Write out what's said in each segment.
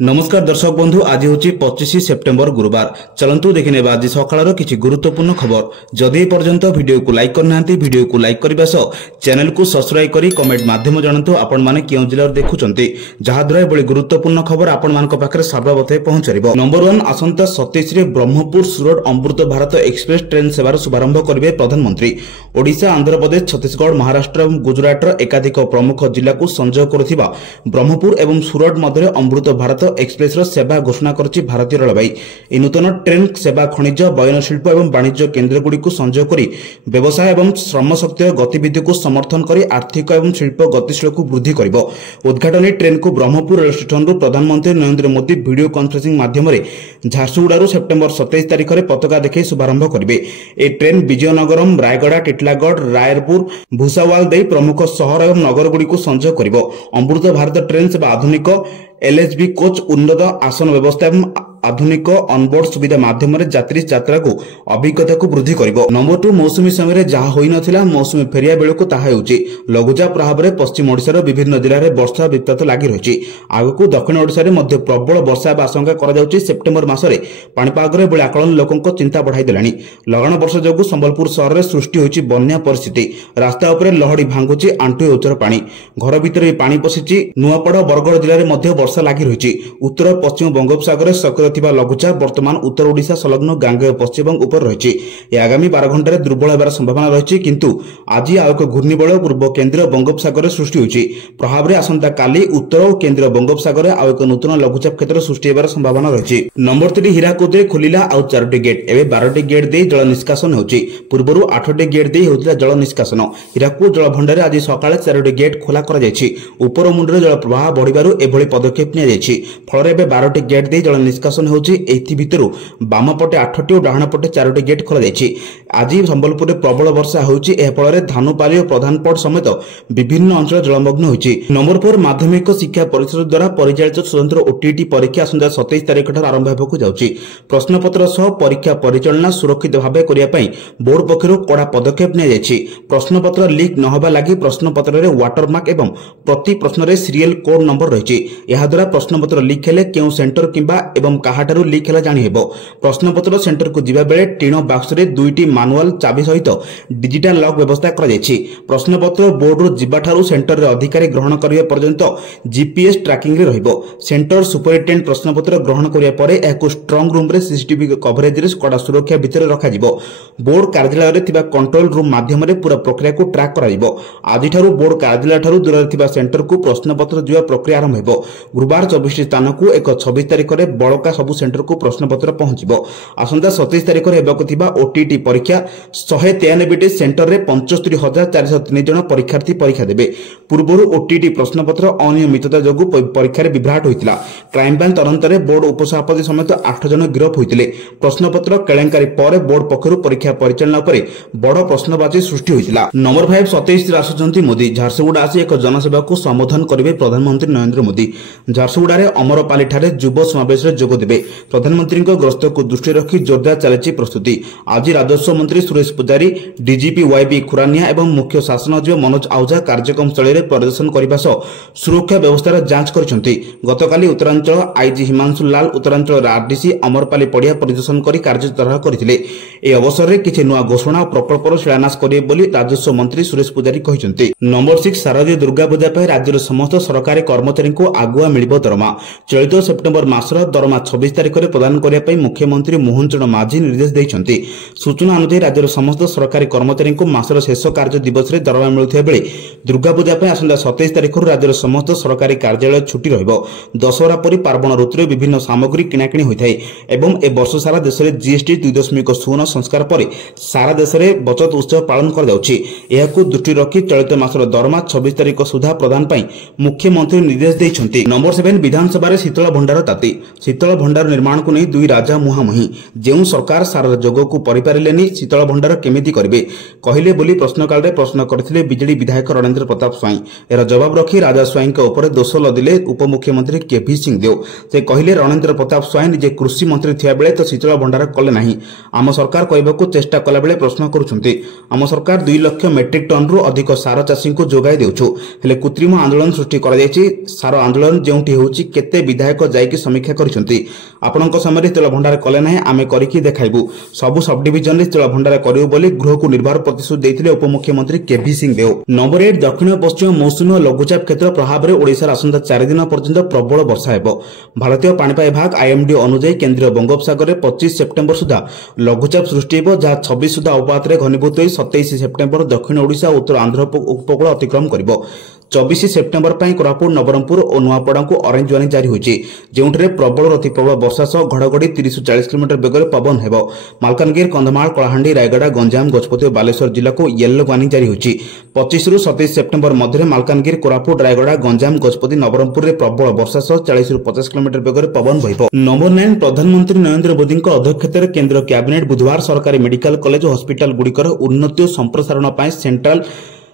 नमस्कार दर्शक बंधु आज हूँ 25 सेप्टेम्बर गुरुवार। चलतु देखने आज सकाळ किसी गुरुत्वपूर्ण खबर। जदि पर्यंत वीडियो को लाइक करना वीडियो को लाइक करने सह चैनल को सब्सक्राइब करी कमेंट माध्यम जानतु आपण माने क्यों जिल्ला देखुंती जहाद्वारा एभली गुरुत्वपूर्ण खबर आपण मानक पाखरे सर्वप्रथमे पहुंचरिबो। नंबर 1 आसंता 27 रे ब्रह्मपुर सुरत अमृत भारत एक्सप्रेस ट्रेन सेवार शुभारंभ करिवे प्रधानमंत्री। ओडिशा आंध्र प्रदेश छत्तीसगढ़ महाराष्ट्र और गुजरात एकाधिक प्रमुख जिला को संजोग करुथिबा ब्रह्मपुर एवं सुरत मध्य अमृत भारत एक्सप्रेस सेवा घोषणा करछि भारतीय रेलवे। ए नूतन ट्रेन सेवा खनिज बयन शिल्प एवं वाणिज्य केन्द्रगुड़ी को संजोग करी व्यवसाय एवं श्रम शक्ति गतिविधि को समर्थन करी आर्थिक एवं शिल्प गतिशील को वृद्धि करिबो। उद्घाटनी ट्रेन को ब्रह्मपुर रेल स्टेशन प्रधानमंत्री नरेंद्र मोदी वीडियो कॉन्फ्रेंसिंग माध्यम झारसुगुड़ा सेप्टेम्बर 27 तारिख में पताका देखै शुभारंभ करिवे। ए ट्रेन विजयनगरम रायगड़ा टिटलागढ़ रायरपुर भुसावाल दे प्रमुख शहर एवं नगरगुड़ी को संजोग करिबो। अमृत भारत ट्रेन सेवा आधुनिक एलएचबी कोच उन्नत आसन व्यवस्था एवं आधुनिक ऑनबोर्ड सुविधा माध्यम यात्री यात्रा को अभिज्ञता को वृद्धि करिबो। नंबर 2 मौसुमी समय जहाँ होई नथिला मौसुमी फेरिया बेल को ताहा हेउची लघुचाप प्रभाव में पश्चिम ओडिशार विभिन्न जिले में वर्षा विपत लगी रही। आगक दक्षिण ओडिशा रे मध्य प्रबल वर्षा आशंका करा जाउची। सेप्टेम्बर मासरे पाणीपाग रे बळे आकलन लोकंक चिंता बढ़ाई देलानी। लगाण वर्षा जोगु संबलपुर शहर में सृष्टि होईची बन्या परिस्थिति। रास्ता उपरे लहड़ी भांगुची आंटुए उच्चर पानी। घर भितर पानी पशिची। नुआपड़ बरगड़ जिले में मध्य वर्षा लगी रही। उत्तर पश्चिम बंगोपसागर सक्रिय थिबा लघुचाप वर्तमान उत्तर ओडिशा संलग्न गांगेय पश्चिम उपर रही। आगामी 12 घंटे दुर्बल होबार संभावना रही किंतु आज आउ एक घूर्णिबलय पूर्व केन्द्रीय बंगोपसागर सृष्टि होईची। प्रभाव में आसंता काली उत्तर और केन्द्रीय बंगोपसागर आउ एक नूतन लघुचाप क्षेत्र सृष्टि होबार संभावना रही। नंबर 3 हीराकुद रे खोलिला आउ 4टी गेट। एबे 12टी गेट दे जल निष्कासन होची। पूर्वरु 8टी गेट दे होतिला जल निष्कासन। हीराकुद जल भंडार आज सकाळे 4टी गेट खोला करा जायछि। ऊपर मुंडरे जल प्रवाह बढ़िबारु एभली पदक्षेप निया जायछि। फल रे 12टी गेट दे जल निष्कासन होची। एथि भितरु बाम पटे 8टी और डाहाण पटे 4टी गेट खोला जायछि। आज संबलपुर रे प्रबल वर्षा होची। एह फल रे धानुपाली और प्रधानपट समेत विभिन्न अंचल जलमग्न होची। नंबर 4 माध्यमिक शिक्षा परिषद द्वारा परिचालित स्वतंत्र ओटीटी परीक्षा आसंता 27 तारिख ठार आरंभ हेबाकु जाउची। प्रश्नपत्र सह परीक्षा परिचालना सुरक्षित भावे करिया पई बोर्ड पक्षरु कड़ा पदक्षेप निया जायछि। प्रश्नपत्र लीक न होबा लागि प्रश्नपत्र रे वाटरमार्क एवं प्रति प्रश्न रे सीरियल कोड नंबर रहिछि। एहा द्वारा प्रश्नपत्र लीक हेले केउ सेंटर किबा एवं काहाटारु लीक हेला जानि हेबो। प्रश्नपत्र सेंटर को जिबा बेले टीण बॉक्स रे 2टी मैनुअल चाबी सहित डिजिटल लॉक व्यवस्था करा जायछि। प्रश्नपत्र बोर्ड रो जिबा ठारु सेंटर रे अधिकारी ग्रहण करिया पर्यंत जीपीएस ट्रैकिंग रे रहइबो। सेंटर सुपरिटेंडेंट प्रश्नपत्र ग्रहण करिया परे एहाको स्ट्रांग रूम रे सीसीटीवी कवरेज रे कड़ा सुरक्षा भितर रखा जिवो। बोर्ड कार्यालय रे थिबा कंट्रोल रूम माध्यम रे पूरा प्रक्रिया को ट्रैक करा जिवो। आज ठारु बोर्ड कार्यालय ठारु दूर रे थिबा सेंटर को प्रश्नपत्र जिबा प्रक्रिया आरंभ हेबो। गुरुवार 24 स्थान को एक 26 तारिख रे बळका सबु सेंटर को प्रश्नपत्र पहुंचबो। आसंता 27 तारिख रे हेबाकु थिबा ओटीटी परीक्षा 193टी सेंटर रे 75403 जन परीक्षार्थी परीक्षा देबे। पूर्वरु ओटीटी प्रश्नपत्र अनियमितता जोगु परीक्षा रे विभ्राट होइतिला। क्राइम ब्रांच तदंत रे बोर्ड उपसभापति समेत 8 जन गिरफ होइतिले। प्रश्नपत्र केलेंकारी पर बोर्ड पक्षरु परीक्षा परिचालना उपरे बड़ प्रश्नवाची सृष्टि होइतिला। नंबर 5 27 रे आसुचंती मोदी झारसुगुड़ा आसी एक जनसेवा को संबोधन करिवे प्रधानमंत्री नरेंद्र मोदी। झारसुगुड़ा रे अमरपाली ठारे युव समावेश रे जोग देबे। प्रधानमंत्री गस्त को दृष्टि रखी जोरदार चली प्रस्तुति। आज राजस्व मंत्री सुरेश पुजारी डीजीपी वाईबी खुरानिया एवं मुख्य शासन सचिव मनोज आहूजा कार्यक्रम स्थली रे परिदर्शन करने सह सुरक्षा व्यवस्थार जांच करछंती। गतकाली उत्तरांचल आईजी हिमांशु लाल उत्तरांचल आरडीसी अमरपाली पड़िया परिदर्शन कर कार्यतराह करथिले। ए अवसर रे किछि नुआ घोषणा और प्रकल्पर शिलान्यास करिवे बोली राजस्व मंत्री सुरेश पुजारी कहिसंती। नंबर 6 शारदीय दुर्गा पूजा पर राज्यर समस्त सरकारी कर्मचारी को आगुआ मिलिबो दरमा। चलित सेप्टेम्बर मासर दरमा 26 तारिख रे प्रदान करिया पई मुख्यमंत्री मोहन चरण माझी निर्देश दैछंती। सूचना अनुसार राज्यर समस्त सरकारी कर्मचारी को मासर शेष कार्य दिवस रे दरमा मिलुथिबा बेले दुर्गा पूजा पई आसंता 27 तारिख रु राज्यर समस्त सरकारी कार्यालय छुट्टी रहइबो। दशहरा परि पार्वण ऋतुरे विभिन्न सामग्री किणाकिणी होइथाय एवं ए वर्ष सारा देश रे जीएसटी 2.0 संस्कार पर सारा देश रे बचत उत्सव पालन कर जाउछि। एहाकु दृष्टि रखी चलित मासर दरमा 26 तारिख सुधा प्रदान पई मुख्यमंत्री निर्देश दैछंती। नंबर 7 विधानसभा रे शीतल भंडार ताती। शीतल भंडार निर्माण को नहीं दुई राजा मुहांमुही जो सरकार सारा जोग को परिपारे शीतल भंडार केमिति करेंगे कहले बोली प्रश्नकाल में प्रश्न करते बीजेडी विधायक रणेंद्र प्रताप स्वाई। यार जवाब रखी राजा स्वाई उपर दोष लदिले उपमुख्यमंत्री केवी सिंहदेव। से कहले रणेंद्र प्रताप स्वाई निजे कृषि मंत्री थिया बेले तो शीतल भंडार कले नहीं। आम सरकार कहबाकू चेष्टा कला बेले प्रश्न करुछंती। आम सरकार 2 लाख मेट्रिक टन रु अधिक सार चाषी को जोगाई देउछु। हेले कृत्रिम आंदोलन सृष्टि कर जायछि। सार आंदोलन जेउठी होउछि केते विधायक जायकि समीक्षा करिसंती। आपनक समय शीतल भंडार कले नहीं आमे करिकि देखाइबु। सबु सब डिविजन रे शीतल भंडार करियो बोली गृह को निर्भर प्रतिश्रुति देथिले उपमुख्यमंत्री केवी सिंहदेव। नंबर 8 दक्षिण पश्चिम मौसुमी और लघुचाप क्षेत्र प्रभाव में ओडिशार आसंता 4 दिन पर्यंत प्रबल वर्षा हेबो। भारतीय पाणीपाग विभाग आईएमडी अनुसार केंद्रीय बंगोपसागर में 25 सेप्टेम्बर सुधा लघुचाप सृष्टि हेबो जहाँ 26 सुधा अवपात रे घनीभूत होई 27 सेप्टेम्बर दक्षिण ओडिशा और उत्तर आंध्र उपकूल अतिक्रम करिबो। 24 सेप्टेम्बर पर कोरापुट नवरंगपुर और नुआपड़ा को ऑरेंज वार्निंग जारी होइछि जेउठरे प्रबल अति प्रबल वर्षा सह घड़घड़ी 30 ରୁ 40 किलोमीटर बेगर पवन हेबो। मालकानगिरी कंधमाल कलाहांडी रायगड़ा गंजाम गजपति और बालेश्वर जिला को येलो वार्निंग जारी होइछि। 25 ରୁ 27 सेप्टेम्बर मध्य मालकानगिरी कोरापुट रायगड़ा गंजाम गजपति नवरंगपुर रे प्रबल वर्षा सह 40 ରୁ 50 किलोमीटर बेगर पवन बहिबो। नंबर 9 प्रधानमंत्री नरेंद्र मोदी अध्यक्षतार केंद्र कैबिनेट बुधवार सरकारी मेडिकल कॉलेज और हॉस्पिटल गुड़िकर उन्नति और संप्रसारण सेंट्रल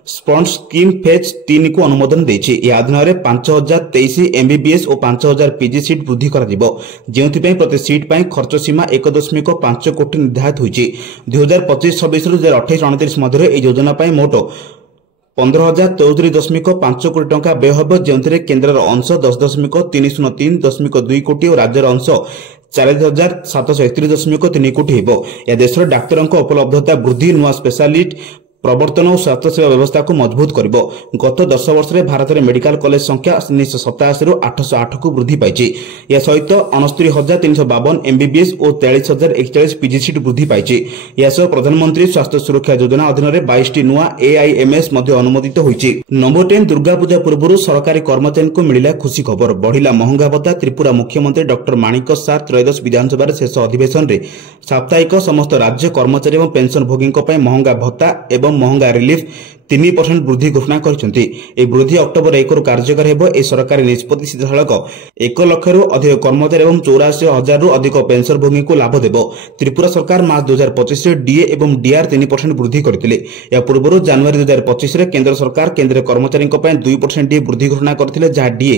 स्पॉन्ज स्कीम फेज 3 को अनुमोदन देछि। यह अधीन 5023 एमबीबीएस और 5000 पीजी सीट वृद्धि करा जिवो जेउथि प्रति सीट पई खर्च सीमा 1.5 कोटी निर्धारित होइछि। 2025-26 ରୁ 2028-29 मध्य ए योजना पई मोट 15,064.5 कोटी टंका व्यय हेबो जेउथि केंद्रर अंश 10.303.2 कोटी और राज्यर अंश 4,731.3 कोटी हेबो। या देशर डाक्तरक उपलब्धता वृद्धि नुआ स्पेशलिस्ट प्रवर्तन और स्वास्थ्य सेवा व्यवस्था को मजबूत करिबो। गत 10 वर्ष में भारत में मेडिकल कॉलेज संख्या 1987 ରୁ 808 को वृद्धि पाइछि। या सहित 69,352 एमबीबीएस और 43,041 पीजी सीट वृद्धि पाइछि। या सह प्रधानमंत्री स्वास्थ्य सुरक्षा योजना अधीन 22 नुआ एआईएमएस अनुमोदित होइछि। नंबर 10 दुर्गा पूजा पूर्व सरकारी कर्मचारी को मिलिला खुशी खबर बढ़िला महंगा भत्ता। त्रिपुरा मुख्यमंत्री डॉक्टर माणिक सार त्रयोदश विधानसभा शेष अधिवेशन में साप्ताहिक समस्त राज्य कर्मचारी और पेंशन भोगी महंगा भत्ता एवं महंगा रिलीफ 3% वृद्धि घोषणा करछंती। ए वृद्धि अक्टोबर 1 रु कार्यकारी हेबो। ए सरकारी निष्पत्ति सीधासलख 1 लाख रु अधिक कर्मचारी एवं 84,000 रु अधिक पेंशन भोगी को लाभ देबो। त्रिपुरा सरकार मार्च 2025 रे डीए एवं डीआर 3% वृद्धि करथिले। या पूर्व जनवरी 2025 रे केंद्र सरकार केंद्र कर्मचारी को 2% डीए वृद्धि घोषणा करथिले जहा डीए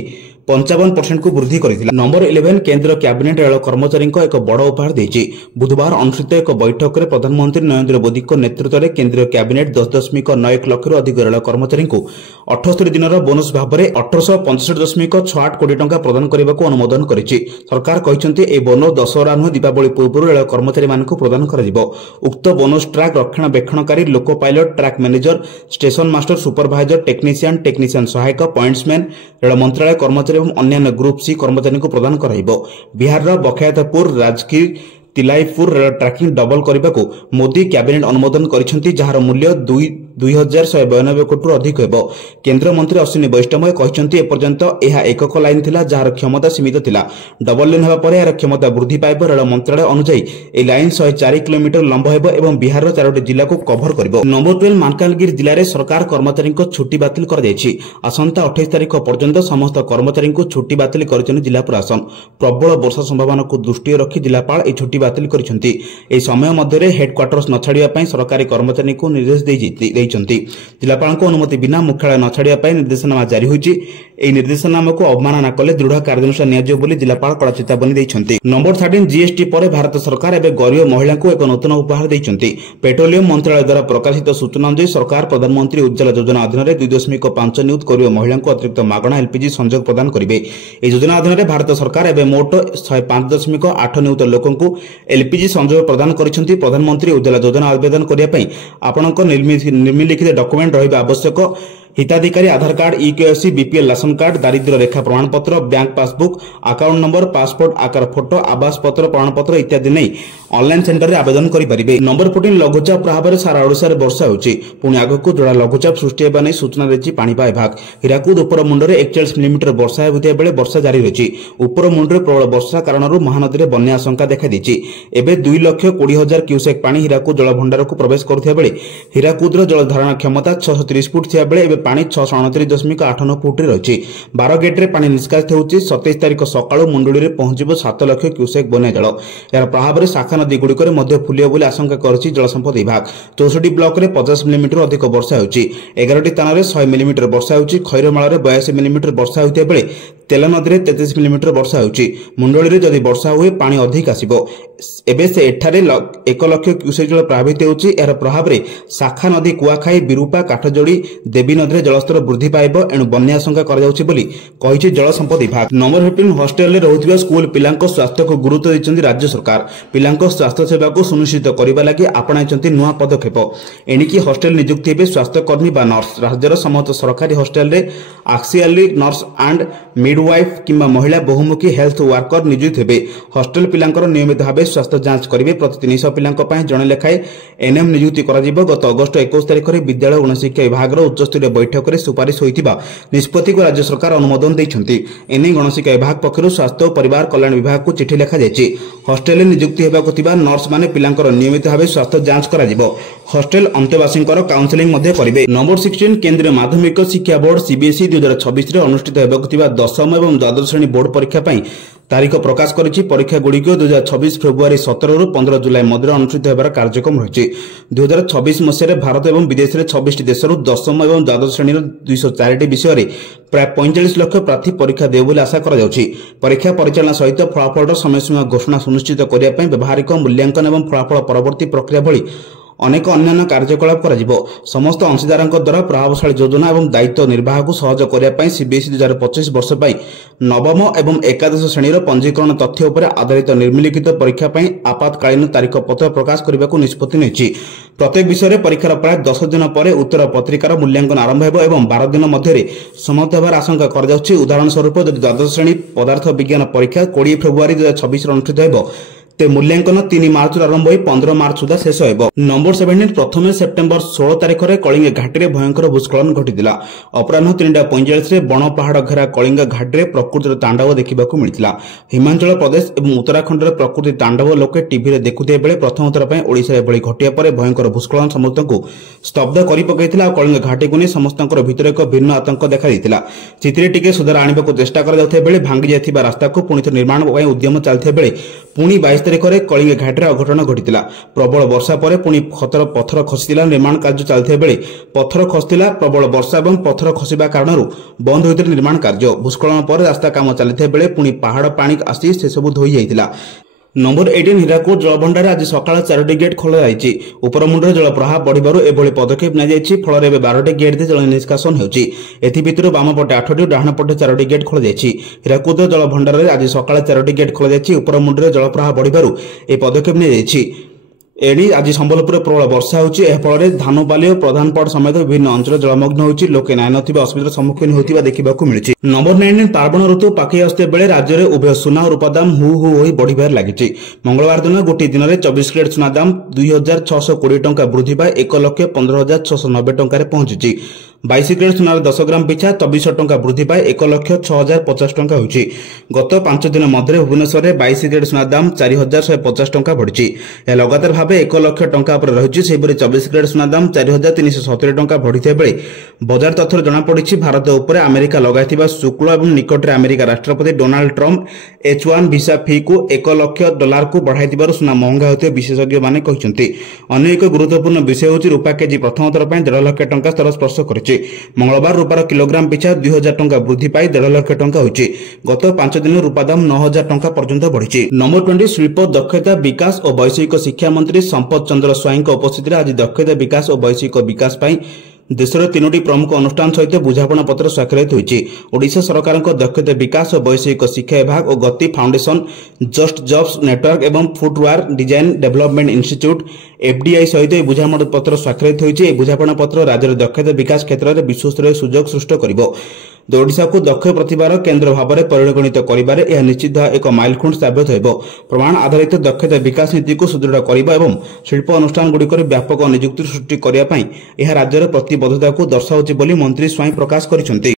55% को वृद्धि करथिला। नंबर 11 केंद्र कैबिनेट रेल कर्मचारी एक बड़ उपहार देछि। बुधवार अनुष्ठित एक बैठक में प्रधानमंत्री नरेंद्र मोदी नेतृत्व में केंद्र कैबिनेट 10.91 लाख अधिक रेल कर्मचारी को 78 दिन बोनस भाव में 1865.68 कोटी टंका प्रदान करने को अनुमोदन करिछि। सरकार कहिसंती ए बोनस दशहरा नुह दीपावली पूर्व रेल कर्मचारी मानक प्रदान करा। उक्त बोनस ट्रैक रक्षणाबेक्षणकारी loco pilot track manager station master supervisor technician सहायक पॉइंट्समैन रेल मंत्रालय कर्मचारी एवं अन्य ग्रुप सी कर्मचारी को प्रदान कराइबो। Bihar Bakhtiyarpur Rajgir Tilaipur rail tracking double करने को मोदी कैबिनेट अनुमोदन करिसेंती जहार मूल्य 2,192 कोटी अधिक हेबो। केंद्र मंत्री अश्विनी वैष्णव कहिसेंती एपर्यंत यह एकक लाइन थिला जहार क्षमता सीमित थिला। डबल लाइन हेबा परे यार क्षमता वृद्धि पाइबो। रेल मंत्रालय अनुसार ए लाइन 104 किलोमीटर लंबा हेबो एवं बिहार 4टी जिला को कभर करिबो। नंबर 12 मालकानगिरी जिले में सरकार कर्मचारी को छुट्टी बातिल कर दैछि। आसंता 28 तारिख पर्यंत समस्त कर्मचारी को छुट्टी बातिल करिसेंती जिला प्रशासन। प्रबल वर्षा संभावना को दृष्टि रखी जिलापाल ए छुट्टी बातिल करिसेंती। ए समय मध्य हेडक्वार्टर्स न छाड़िया सरकारी कर्मचारी को निर्देश देइछंती। जिलापाल को अनुमति बिना मुख्यालय न छाड़िया निर्देशनामा जारी होइछि। ए निर्देशनामा को अवमानना कले दृढ़ कार्यानुष्ठान नियाजियो बोली जिलापाल कड़ा चेतावनी देइछंती। नंबर 13 जीएसटी पर भारत सरकार एवं गरीब महिला को एक नूतन उपहार देइछंती। पेट्रोलियम मंत्रालय द्वारा प्रकाशित सूचना अनुसार सरकार प्रधानमंत्री उज्ज्वला योजना अधीन 2.5 नियुत गरीब महिला को अतिरिक्त मागणा एलपीजी संयोग प्रदान करिवे। ए योजना अधीन भारत सरकार एवं मोट 105.8 नियुत लोकों को एलपीजी संयोग प्रदान करिसेंती। प्रधानमंत्री उज्ज्वला योजना आवेदन करिया पई आपनक निर्मिलिखित डॉक्यूमेंट रहिबा आवश्यक। हिताधिकारी आधार कार्ड ईकेएससी बीपीएल राशन कार्ड दारिद्र्य रेखा प्रमाण पत्र bank passbook account number passport आकार फोटो आवास पत्र प्रमाण पत्र इत्यादि नहीं ऑनलाइन सेंटर में आवेदन करेंगे। नंबर 14 लघुचाप प्रभाव में सारा ओडिशा में वर्षा होछि। पुणी आगक जोड़ा लघुचाप सृष्टि होगा नहीं सूचना देछि पाणीपाग विभाग। हीराकुद उपर मुंडे 41 मिलीमीटर वर्षा होता बेले वर्षा जारी रही। उपर मुंडे प्रबल वर्षा कारण महानदी में बन्या आशंका देखा देछि। एबे 2,20,000 क्यूसेक पानी हीराकुद जलभंडार को प्रवेश करुवा बेले हीराकुदर जल धारण क्षमता 630 फुट थिया बेले ପାଣି 629.89 ଫୁଟରେ ରହିଛି। 12 ଗେଟ୍ରେ ପାଣି ନିଷ୍କାସିତ ହେଉଛି। 27 ତାରିଖ ସକାଳୁ ମୁଣ୍ଡୁଳିରେ ପହଞ୍ଚିବ 7 ଲକ୍ଷ କ୍ୟୁସେକ୍ ବନ୍ୟା ଜଳ। ଏହାର ପ୍ରଭାବରେ ଶାଖା ନଦୀଗୁଡ଼ିକରେ ମଧ୍ୟ ଫୁଲିବ ବୋଲି ଆଶଙ୍କା କରିଛି ଜଳସମ୍ପଦ ବିଭାଗ। 64 ବ୍ଲକରେ 50 ମିଲିମିଟର ଅଧିକ ବର୍ଷା ହେଉଛି। 11ଟି ସ୍ଥାନରେ 100 ମିଲିମିଟର ବର୍ଷା ହେଉଛି। ଖଇରମାଳରେ 82 ମିଲିମିଟର ବର୍ଷା ହେଉଥିବା ବେଳେ ତେଲ ନଦୀରେ 33 ମିଲିମିଟର ବର୍ଷା ହେଉଛି। ମୁଣ୍ଡଳିରେ ଯଦି ବର୍ଷା ହୁଏ ପାଣି ଅଧିକ ଆସିବ। ଏବେ ସେ ଏଠାରେ 1 ଲକ୍ଷ କ୍ୟୁସେକ୍ ଜଳ ପ୍ରଭାବିତ ହେଉଛି। ଏହାର ପ୍ରଭାବରେ ଶାଖା ନଦୀ, କୁଆଖାଇ, ବିରୁପା, କାଠଯୋଡ଼ି, ଦେବୀ ନଦୀରେ ଜଳସ୍ତର ବୃଦ୍ଧି ପାଇବ। ଏଣୁ ବନ୍ୟା ଆଶଙ୍କା କରାଯାଉଛି ବୋଲି କହିଛି ଜଳସମ୍ପଦ ବିଭାଗ। ନମ୍ବର 15 ହଷ୍ଟେଲରେ ରହୁଥିବା ସ୍କୁଲ ପିଲାଙ୍କ ସ୍ୱାସ୍ଥ୍ୟକୁ ଗୁରୁତ୍ୱ ଦେଇଛନ୍ତି ରାଜ୍ୟ ସରକାର। ପିଲାଙ୍କ ସ୍ୱାସ୍ଥ୍ୟ ସେବାକୁ ସୁନିଶ୍ଚିତ କରିବା ଲାଗି ଆପଣାଇଛନ୍ତି ନୂଆ ପଦକ୍ଷେପ। ଏଣିକି ହଷ୍ଟେଲ ନିଯୁକ୍ତି ହେବେ ସ୍ୱାସ୍ଥ୍ୟକର୍ମୀ ବା ନର୍ସ। ରାଜ୍ୟର ସମସ୍ତ ସରକାରୀ ହଷ୍ଟେଲରେ ଆକ୍ସିଆଲି ନର୍ସ ଆଣ୍ଡ ମିଡୱାଇଫ୍ କିମ୍ବା ମହିଳା ବହୁମୁଖୀ ହେଲ୍ଥ ୱାର୍କର ନିଯୁକ୍ତ ହେବେ। ହଷ୍ଟେଲ ପିଲାଙ୍କର ନିୟମିତ ଭାବେ ସ୍ୱାସ୍ଥ୍ୟ ଯାଞ୍ଚ କରିବେ। ପ୍ରତି 300 ପିଲାଙ୍କ ପାଇଁ ଜଣେ ଲେଖାଏଁ ଏନ୍ଏମ୍ ନିଯୁକ୍ତି କରାଯିବ। ଗତ ଅଗଷ୍ଟ 21 ତାରିଖରେ ବିଦ୍ୟାଳୟ ଓ ଗଣଶିକ୍ଷା ବିଭାଗର ଉଚ୍ଚସ୍ତରୀୟ ବୈଠକରେ ସୁପାରିଶ ହୋଇଥିବା ନିଷ୍ପତ୍ତିକୁ ରାଜ୍ୟ ସରକାର ଅନୁମୋଦନ ଦେଇଛନ୍ତି। ଏନେଇ ଗଣଶିକ୍ଷା ବିଭାଗ ପକ୍ଷରୁ ସ୍ୱାସ୍ଥ୍ୟ ଓ ପରିବାର କଲ୍ୟାଣ ବିଭାଗକୁ ଚିଠି ଲେଖାଯାଇଛି। ହଷ୍ଟେଲରେ ନିଯୁକ୍ତି ହେବାକୁ ଥିବା ନର୍ସମାନେ ପିଲାଙ୍କର ନିୟମିତ ଭାବେ ସ୍ୱାସ୍ଥ୍ୟ ଯାଞ୍ଚ କରାଯିବ। ହଷ୍ଟେଲ ଅନ୍ତେବାସୀଙ୍କର କାଉନ୍ସେଲିଂ ମଧ୍ୟ କରିବେ। ନମ୍ବର 16 କେନ୍ଦ୍ରୀୟ ମାଧ୍ୟମିକ ଶିକ୍ଷା ବୋର୍ଡ ସିବିଏସ୍ଇ 2026ରେ ଅନୁଷ୍ଠିତ ହେବାକୁ ଥିବା 10ମ ଏବଂ ଦ୍ୱାଦଶ ଶ୍ରେଣୀ ବୋର୍ଡ ପରୀକ୍ଷା ପାଇଁ ତାରିଖ ପ୍ରକାଶ କରିଛି। ପରୀକ୍ଷାଗୁଡ଼ିକ 2026 ଫେବୃଆରୀ 17ରୁ 15 ଜୁଲାଇ ମଧ୍ୟରେ ଅନୁଷ୍ଠିତ ହେବାର କାର୍ଯ୍ୟକ୍ରମ ରହିଛି। 2026 ମସିହାରେ ଭାରତ ଏବଂ ବିଦେଶରେ 26ଟି ଦେଶରୁ 10ମ ଏବଂ ଦ୍ୱାଦଶ ଶ୍ରେଣୀର 204ଟି ବିଷୟରେ ପ୍ରାୟ 45 ଲକ୍ଷ ପ୍ରାର୍ଥୀ ପରୀକ୍ଷା ଦେବେ ବୋଲି ଆଶା କରାଯାଉଛି। ପରୀକ୍ଷା ପରିଚାଳନା ସହିତ ଫଳାଫଳର ସମୟସୀମା ଘୋଷଣା ସୁନିଶ୍ଚିତ କରିବା ପାଇଁ ବ୍ୟବହାରିକ ମୂଲ୍ୟାଙ୍କନ ଏବଂ ଫଳାଫଳ ପରବର୍ତ୍ତୀ ପ୍ରକ୍ରିୟା ଭଳି ଅନେକ ଅନ୍ୟାନ୍ୟ କାର୍ଯ୍ୟକଳାପ କରାଯିବ। ସମସ୍ତ ଅଂଶୀଦାରଙ୍କ ଦ୍ୱାରା ପ୍ରଭାବଶାଳୀ ଯୋଜନା ଏବଂ ଦାୟିତ୍ୱ ନିର୍ବାହକୁ ସହଜ କରିବା ପାଇଁ ସିବିଏସ୍ଇ 2025 ବର୍ଷ ପାଇଁ ନବମ ଏବଂ ଏକାଦଶ ଶ୍ରେଣୀର ପଞ୍ଜୀକରଣ ତଥ୍ୟ ଉପରେ ଆଧାରିତ ନିର୍ମିଲିଖିତ ପରୀକ୍ଷା ପାଇଁ ଆପାତକାଳୀନ ତାରିଖ ପତ୍ର ପ୍ରକାଶ କରିବାକୁ ନିଷ୍ପତ୍ତି ନେଇଛି। ପ୍ରତ୍ୟେକ ବିଷୟରେ ପରୀକ୍ଷାର ପ୍ରାୟ 10 ଦିନ ପରେ ଉତ୍ତର ପତ୍ରିକାର ମୂଲ୍ୟାଙ୍କନ ଆରମ୍ଭ ହେବ ଏବଂ 12 ଦିନ ମଧ୍ୟରେ ସମାପ୍ତ ହେବାର ଆଶଙ୍କା କରାଯାଉଛି। ଉଦାହରଣ ସ୍ୱରୂପ ଯଦି ଦ୍ୱାଦଶ ଶ୍ରେଣୀ ପଦାର୍ଥ ବିଜ୍ଞାନ ପରୀକ୍ଷା 20 ଫେବୃଆରୀ 2026ରେ ଅନୁଷ୍ଠିତ ହେବ, ତେବେ ମୂଲ୍ୟାଙ୍କନ 3 ମାର୍ଚ୍ଚରୁ ଆରମ୍ଭ ହୋଇ 15 ମାର୍ଚ୍ଚ ସୁଦ୍ଧା ଶେଷ ହେବ। ନମ୍ବର 17 ପ୍ରଥମେ ସେପ୍ଟେମ୍ବର 16 ତାରିଖରେ କଳିଙ୍ଗ ଘାଟିରେ ଭୟଙ୍କର ଭୂସ୍ଖଳନ ଘଟିଥିଲା। ଅପରାହ୍ନ 3:45ରେ ବଣ ପାହାଡ଼ ଘେରା କଳିଙ୍ଗ ଘାଟିରେ ପ୍ରକୃତିର ତାଣ୍ଡବ ଦେଖିବାକୁ ମିଳିଥିଲା। ହିମାଚଳ ପ୍ରଦେଶ ଏବଂ ଉତ୍ତରାଖଣ୍ଡର ପ୍ରକୃତି ତାଣ୍ଡବ ଲୋକେ ଟିଭିରେ ଦେଖୁଥିବା ବେଳେ ପ୍ରଥମ ଥର ପାଇଁ ଓଡ଼ିଶାରେ ଏଭଳି ଘଟିବା ପରେ ଭୟଙ୍କର ଭୂସ୍ଖଳନ ସମସ୍ତଙ୍କୁ ସ୍ତବ୍ଧ କରି ପକାଇଥିଲା। ଆଉ କଳିଙ୍ଗ ଘାଟିକୁ ନେଇ ସମସ୍ତଙ୍କର ଭିତରେ ଏକ ଭିନ୍ନ ଆତଙ୍କ ଦେଖାଦେଇଥିଲା। ଚିତ୍ରରେ ଟିକେ ସୁଧାର ଆଣିବାକୁ ଚେଷ୍ଟା କରାଯାଉଥିବା ବେଳେ ଭାଙ୍ଗି ଯାଇଥିବା ରାସ୍ତାକୁ ପୁଣି ଥରେ ନିର୍ମାଣ ପାଇଁ ଉଦ୍ୟମ ଚାଲିଥିବା ବେଳେ ପୁଣି 22 ତାରିଖରେ କଳିଙ୍ଗ ଘାଟିରେ ଅଘଟଣ ଘଟିଥିଲା। ପ୍ରବଳ ବର୍ଷା ପରେ ପୁଣି ପଥର ଖସିଥିଲା। ନିର୍ମାଣ କାର୍ଯ୍ୟ ଚାଲିଥିବା ବେଳେ ପଥର ଖସିଥିଲା। ପ୍ରବଳ ବର୍ଷା ଏବଂ ପଥର ଖସିବା କାରଣରୁ ବନ୍ଦ ହୋଇଥିଲା ନିର୍ମାଣ କାର୍ଯ୍ୟ। ଭୂସ୍ଖଳନ ପରେ ରାସ୍ତା କାମ ଚାଲିଥିବା ବେଳେ ପୁଣି ପାହାଡ଼ ପାଣି ଆସି ସେସବୁ ଧୋଇ ଯାଇଥିଲା। ନମ୍ବର 18 ହୀରାକୁଦ ଜଳଭଣ୍ଡାରରେ ଆଜି ସକାଳ 4ଟି ଗେଟ୍ ଖୋଲାଯାଇଛି। ଉପରମୁଣ୍ଡରେ ଜଳ ପ୍ରବାହ ବଢ଼ିବାରୁ ଏଭଳି ପଦକ୍ଷେପ ନିଆଯାଇଛି। ଫଳରେ ଏବେ 12ଟି ଗେଟ୍ ଦେଇ ଜଳ ନିଷ୍କାସନ ହେଉଛି। ଏଥିଭିତରୁ ବାମପଟେ 8ଟି ଓ ଡାହାଣ ପଟେ 4ଟି ଗେଟ୍ ଖୋଲାଯାଇଛି। ହୀରାକୁଦ ଜଳଭଣ୍ଡାରରେ ଆଜି ସକାଳ 4ଟି ଗେଟ୍ ଖୋଲାଯାଇଛି। ଉପରମୁଣ୍ଡରେ ଜଳ ପ୍ରବାହ ବଢ଼ିବାରୁ ଏହି ପଦକ୍ଷେପ ନିଆଯାଇଛି। ଏଣି ଆଜି ସମ୍ବଲପୁରରେ ପ୍ରବଳ ବର୍ଷା ହେଉଛି। ଏହା ଫଳରେ ଧାନବାଲି ଓ ପ୍ରଧାନପଟ ସମେତ ବିଭିନ୍ନ ଅଞ୍ଚଳ ଜଳମଗ୍ନ ହେଉଛି। ଲୋକେ ନାହିଁ ନଥିବା ଅସୁବିଧାର ସମ୍ମୁଖୀନ ହେଉଥିବା ଦେଖିବାକୁ ମିଳିଛି। ନମ୍ବର 9 ପାର୍ବଣ ଋତୁ ପାଖେଇ ଆସୁଥିବା ବେଳେ ରାଜ୍ୟରେ ଉଭୟ ସୁନା ଓ ରୂପା ଦାମ ହୁ ହୁ ହୋଇ ବଢ଼ିବାରେ ଲାଗିଛି। ମଙ୍ଗଳବାର ଦିନ ଗୋଟିଏ ଦିନରେ 24 କ୍ୟାରେଟ୍ ସୁନା ଦାମ 2620 ଟଙ୍କା ବୃଦ୍ଧି ପାଇ 1,15,690 ଟଙ୍କାରେ ପହଞ୍ଚିଛି। 22 କ୍ୟାରେଟ୍ ସୁନାର 10 ଗ୍ରାମ ପିଛା 2400 ଟଙ୍କା ବୃଦ୍ଧି ପାଇ 1,06,050 ଟଙ୍କା ହୋଇଛି। ଗତ 5 ଦିନ ମଧ୍ୟରେ ଭୁବନେଶ୍ୱରରେ 22 କ୍ୟାରେଟ୍ ସୁନା ଦାମ 4,150 ଟଙ୍କା ବଢ଼ିଛି। ଏହା ଲଗାତାର ଭାବେ 1 ଲକ୍ଷ ଟଙ୍କା ଉପରେ ରହିଛି। ସେହିପରି 24 କ୍ୟାରେଟ୍ ସୁନା ଦାମ 4,370 ଟଙ୍କା ବଢ଼ିଥିବା ବେଳେ ବଜାର ତଥ୍ୟରୁ ଜଣାପଡ଼ିଛି ଭାରତ ଉପରେ ଆମେରିକା ଲଗାଇଥିବା ଶୁଳ୍କ ଏବଂ ନିକଟରେ ଆମେରିକା ରାଷ୍ଟ୍ରପତି ଡୋନାଲ୍ଡ ଟ୍ରମ୍ପ H1 ଭିସା ଫିକୁ $1 ଲକ୍ଷ ବଢ଼ାଇଥିବାରୁ ସୁନା ମହଙ୍ଗା ହେଉଥିବା ବିଶେଷଜ୍ଞମାନେ କହିଛନ୍ତି। ଅନ୍ୟ ଏକ ଗୁରୁତ୍ୱପୂର୍ଣ୍ଣ ବିଷୟ ହେଉଛି ରୂପା କେଜି ପ୍ରଥମ ଥର ପାଇଁ 1.5 ଲକ୍ଷ ଟଙ୍କା ସ୍ତର ସ୍ପର୍ଶ କରିଛି। ମଙ୍ଗଳବାର ରୂପାର କିଲୋଗ୍ରାମ ପିଛା 2,000 ଟଙ୍କା ବୃଦ୍ଧି ପାଇ 1.5 ଲକ୍ଷ ଟଙ୍କା ହୋଇଛି। ଗତ 5 ଦିନରେ ରୂପା ଦାମ 9,000 ଟଙ୍କା ପର୍ଯ୍ୟନ୍ତ ବଢ଼ିଛି। ନମ୍ବର 20 ଶିଳ୍ପ ଦକ୍ଷତା ବିକାଶ ଓ ବୈଷୟିକ ଶିକ୍ଷା ମନ୍ତ୍ରୀ ସମ୍ପତ ଚନ୍ଦ୍ର ସ୍ୱାଇଁଙ୍କ ଉପସ୍ଥିତିରେ ଆଜି ଦକ୍ଷତା ବିକାଶ ଓ ବୈଷୟିକ ବିକାଶ ପାଇଁ ଦେଶର 3ଟି ପ୍ରମୁଖ ଅନୁଷ୍ଠାନ ସହିତ ବୁଝାମଣା ପତ୍ର ସ୍ୱାକ୍ଷରିତ ହୋଇଛି। ଓଡ଼ିଶା ସରକାରଙ୍କ ଦକ୍ଷତା ବିକାଶ ଓ ବୈଷୟିକ ଶିକ୍ଷା ବିଭାଗ ଓ ଗତି ଫାଉଣ୍ଡେସନ, ଜଷ୍ଟ ଜବ୍ସ ନେଟୱାର୍କ ଏବଂ footwear design development institute FDI ସହିତ ଏହି ବୁଝାମଣା ପତ୍ର ସ୍ୱାକ୍ଷରିତ ହୋଇଛି। ଏହି ବୁଝାମଣା ପତ୍ର ରାଜ୍ୟର ଦକ୍ଷତା ବିକାଶ କ୍ଷେତ୍ରରେ ବିଶ୍ୱସ୍ତରୀୟ ସୁଯୋଗ ସୃଷ୍ଟି କରିବ। ଓଡ଼ିଶାକୁ ଦକ୍ଷ ପ୍ରତିଭାର କେନ୍ଦ୍ର ଭାବରେ ପରିଗଣିତ କରିବାରେ ଏହା ନିଶ୍ଚିତ ଏକ ମାଇଲଖୁଣ୍ଟ ସାବ୍ୟସ୍ତ ହେବ। ପ୍ରମାଣ ଆଧାରିତ ଦକ୍ଷତା ବିକାଶ ନୀତିକୁ ସୁଦୃଢ଼ କରିବା ଏବଂ ଶିଳ୍ପ ଅନୁଷ୍ଠାନଗୁଡ଼ିକରେ ବ୍ୟାପକ ନିଯୁକ୍ତି ସୃଷ୍ଟି କରିବା ପାଇଁ ଏହା ରାଜ୍ୟର ପ୍ରତିବଦ୍ଧତାକୁ ଦର୍ଶାଉଛି ବୋଲି ମନ୍ତ୍ରୀ ସ୍ୱାଇଁ ପ୍ରକାଶ କରିଛନ୍ତି।